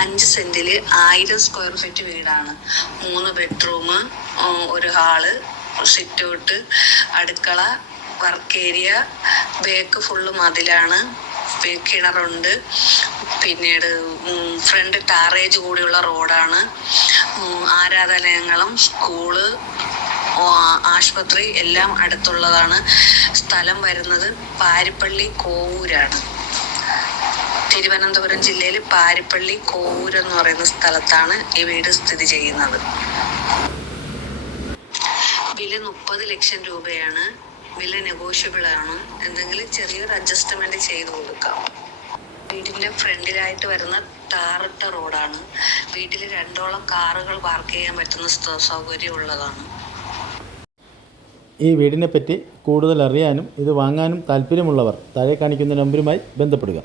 5 സെന്റിൽ 1000 square feet വീടാണ്. 3 bedroom, ഒരു ഹാള്, സിറ്റ് ഔട്ട്, അടുക്കള, വർക്ക് ഏരിയ, ബേക്ക് ഫുള്ള് മതിലാണ്, കിണറുണ്ട്. പിന്നീട് ഫ്രണ്ട് ടാറേജ് കൂടിയുള്ള റോഡാണ്. ആരാധനാലയങ്ങളും സ്കൂള്, ആശുപത്രി എല്ലാം അടുത്തുള്ളതാണ്. സ്ഥലം വരുന്നത് പാരിപ്പള്ളി കോവൂരാണ്. തിരുവനന്തപുരം ജില്ലയിൽ പാരിപ്പള്ളി കോവൂർ എന്ന് പറയുന്ന സ്ഥലത്താണ് ഈ വീട് സ്ഥിതി ചെയ്യുന്നത്. വില 30 ലക്ഷം രൂപയാണ്. വില നെഗോഷ്യബിൾ ആണ്. എന്തെങ്കിലും ചെറിയൊരു അഡ്ജസ്റ്റ്മെന്റ് ചെയ്ത് കൊടുക്കാം. വീടിന്റെ ഫ്രണ്ടിലായിട്ട് വരുന്ന ടാറിട്ട റോഡാണ്. വീട്ടിൽ 2ഓളം കാറുകൾ പാർക്ക് ചെയ്യാൻ പറ്റുന്ന സൗകര്യം ഉള്ളതാണ്. ഈ വീടിനെ പറ്റി കൂടുതൽ അറിയാനും ഇത് വാങ്ങാനും താല്പര്യമുള്ളവർ താഴെ കാണിക്കുന്ന നമ്പറുമായി ബന്ധപ്പെടുക.